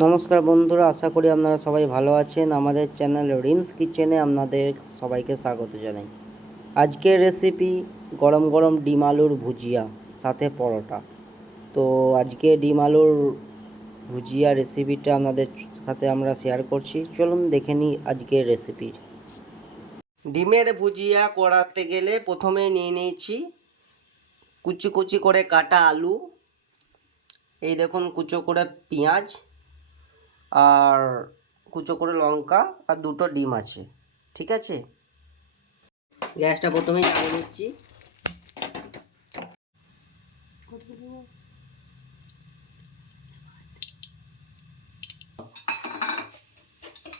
নমস্কার বন্ধুরা, আশা করি আপনারা সবাই ভালো আছেন। আমাদের চ্যানেল রিমস কিচেনে আপনাদের সবাইকে স্বাগত জানাই। আজকের রেসিপি গরম গরম ডিম আলুর ভুজিয়া সাথে পরোটা। তো আজকে ডিম আলুর ভুজিয়া রেসিপিটা আপনাদের সাথে আমরা শেয়ার করছি। চলুন দেখে নিই আজকের রেসিপি। ডিমের ভুজিয়া করাতে গেলে প্রথমে নিয়ে নিয়েছি কুচি কুচি করে কাটা আলু, এই দেখুন কুচো করে পেঁয়াজ, আর কুচো করে লঙ্কা, আর দুটো ডিম আছে। ঠিক আছে, গ্যাসটা প্রথমেই জ্বালিয়ে নিচ্ছি।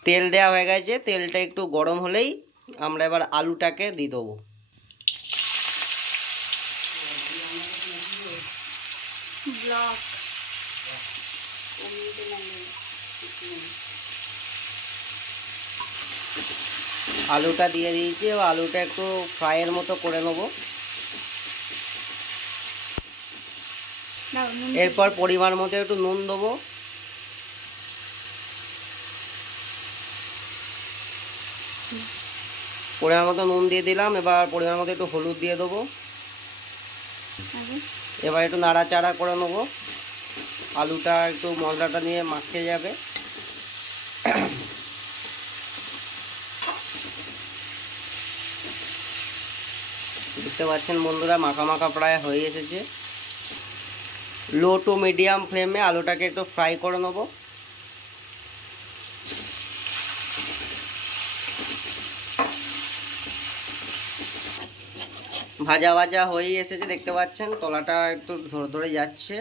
তেল দেওয়া হয়ে গেছে, তেলটা একটু গরম হলেই আমরা এবার আলুটাকে দিয়ে দেবো। আলুটা দিয়ে দিয়েছি, এবার আলুটা একটু ফ্রাইয়ের মতো করে নেবো। এরপর পরিমাণ মতো একটু নুন দেবো, পরিমাণ মতো নুন দিয়ে দিলাম। এবার পরিমাণ মতো একটু হলুদ দিয়ে দেবো। এবার একটু নাড়াচাড়া করে নেবো, আলুটা একটু মশলাটা নিয়ে মাখিয়ে যাবে। দেখতে পাচ্ছেন বন্ধুরা, মাখা মাখা প্রায় হয়ে এসেছে। লো টু মিডিয়াম ফ্লেমে আলুটাকে একটু ফ্রাই করে নেব। ভাজা ভাজা হয়ে এসেছে, দেখতে পাচ্ছেন তলাটা একটু ধরে ধরে যাচ্ছে।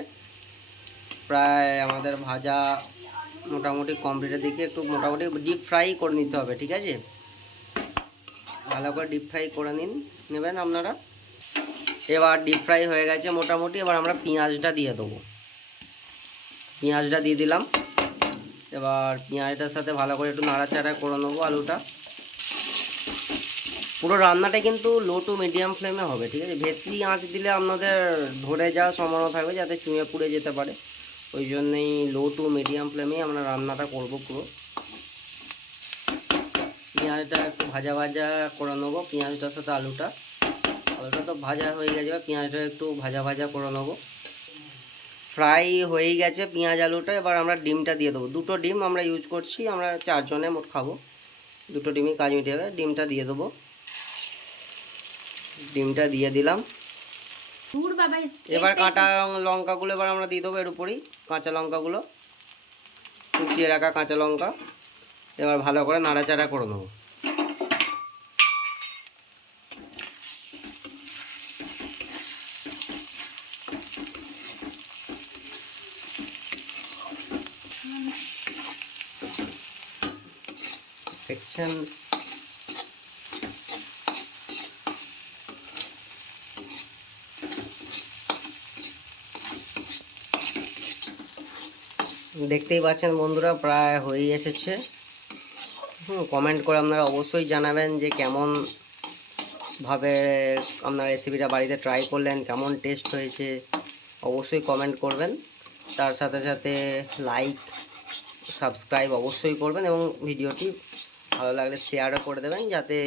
প্রায় আমাদের ভাজা মোটামুটি কমপ্লিটের দিকে, একটু মোটামুটি ডিপ ফ্রাই করে নিতে হবে। ঠিক আছে, ভালো করে ডিপ ফ্রাই করে নেবেন আপনারা। এবার ডিপ ফ্রাই হয়ে গেছে মোটামুটি। এবার আমরা পেঁয়াজটা দিয়ে দেবো। পেঁয়াজটা দিয়ে দিলাম। এবার পেঁয়াজটার সাথে ভালো করে একটু নাড়াচাড়া করে নেবো আলুটা। পুরো রান্নাটা কিন্তু লো টু মিডিয়াম ফ্লেমে হবে। ঠিক আছে, বেশি আঁচ দিলে আপনাদের ধরে যাওয়ার সম্ভাবনা থাকবে, যাতে চুঁয়ে পুড়ে যেতে পারে। ওই জন্যই লো টু মিডিয়াম ফ্লেমেই আমরা রান্নাটা করব পুরো। পেঁয়াজটা একটু ভাজা ভাজা করে নেবো, পেঁয়াজটার সাথে আলুটা তো ভাজা হয়ে গেছে। পেঁয়াজটা একটু ভাজা ভাজা করে নেবো। ফ্রাই হয়েই গেছে পেঁয়াজ আলুটা। এবার আমরা ডিমটা দিয়ে দেবো। দুটো ডিম আমরা ইউজ করছি, আমরা 4 জনে মোট খাবো। দুটো ডিমই কাজ মিটে যাবে। ডিমটা দিয়ে দেবো। ডিমটা দিয়ে দিলাম। এবার কাঁচা লঙ্কাগুলো এবার আমরা দিয়ে দেবো এর উপরেই। কাঁচা লঙ্কাগুলো কুচিয়ে রাখা কাঁচা লঙ্কা। এবার ভালো করে নাড়াচাড়া করে নেবো। দেখছেন দেখতেই পাচ্ছেন বন্ধুরা, প্রায় হয়ে এসেছে। কমেন্ট করে আপনারা অবশ্যই জানাবেন যে কেমন ভাবে আপনারা রেসিপিটা বাড়িতে ট্রাই করলেন, কেমন টেস্ট হয়েছে। অবশ্যই কমেন্ট করবেন। তার সাথে সাথে লাইক সাবস্ক্রাইব অবশ্যই করবেন, এবং ভিডিওটি ভালো লাগলে শেয়ারও করে দেবেন, যাতে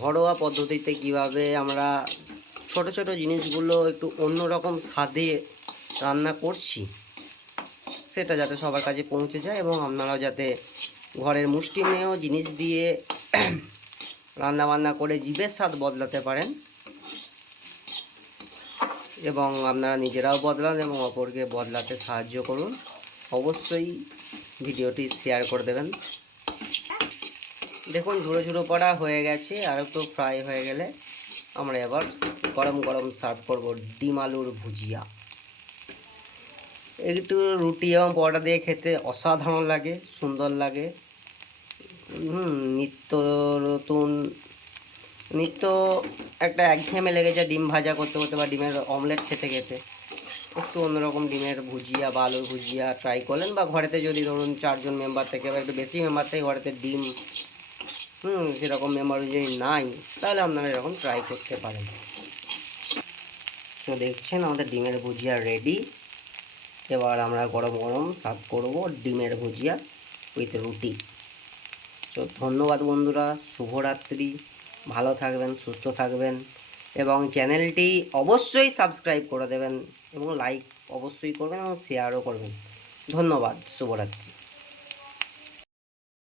ঘরোয়া পদ্ধতিতে কিভাবে আমরা ছোট ছোট জিনিসগুলো একটু অন্যরকম স্বাদে রান্না করছি, সেটা যাতে সবার কাছে পৌঁছে যায়, এবং আপনারাও যাতে ঘরের মুষ্টিমেয় জিনিস দিয়ে রান্না বান্না করে জিভের স্বাদ বদলাতে পারেন, এবং আপনারা নিজেরাও বদলান এবং অপরকে বদলাতে সাহায্য করুন। অবশ্যই ভিডিওটি শেয়ার করে দেবেন। দেখুন ঝুড়ো ঝুড়ো পড়া হয়ে গেছে, আর একটু ফ্রাই হয়ে গেলে আমরা এবার গরম গরম সার্ভ করব ডিম আলুর ভুজিয়া। একটু রুটি এবং পরোটা দিয়ে খেতে অসাধারণ লাগে, সুন্দর লাগে। নিত্য একটা একঘেয়েমে লেগেছে ডিম ভাজা করতে করতে বা ডিমের অমলেট খেতে খেতে। একটু অন্যরকম ডিমের ভুজিয়া বা আলুর ভুজিয়া ট্রাই করলেন, বা ঘরেতে যদি ধরুন 4 জন মেম্বার থেকে বা একটু বেশি মেম্বার থেকে ঘরেতে ডিম সেরকম মেম্বার যদি নাই, তাহলে আপনারা এরকম ট্রাই করতে পারেন। তো দেখছেন আমাদের ডিমের ভুজিয়া রেডি। এবার আমরা গরম গরম সার্ভ করব ডিমের ভুজিয়া উইথ রুটি। তো ধন্যবাদ বন্ধুরা, শুভরাত্রি, ভালো থাকবেন, সুস্থ থাকবেন এবং চ্যানেলটি অবশ্যই সাবস্ক্রাইব করে দেবেন এবং লাইক অবশ্যই করবেন এবং শেয়ারও করবেন। ধন্যবাদ, শুভরাত্রি।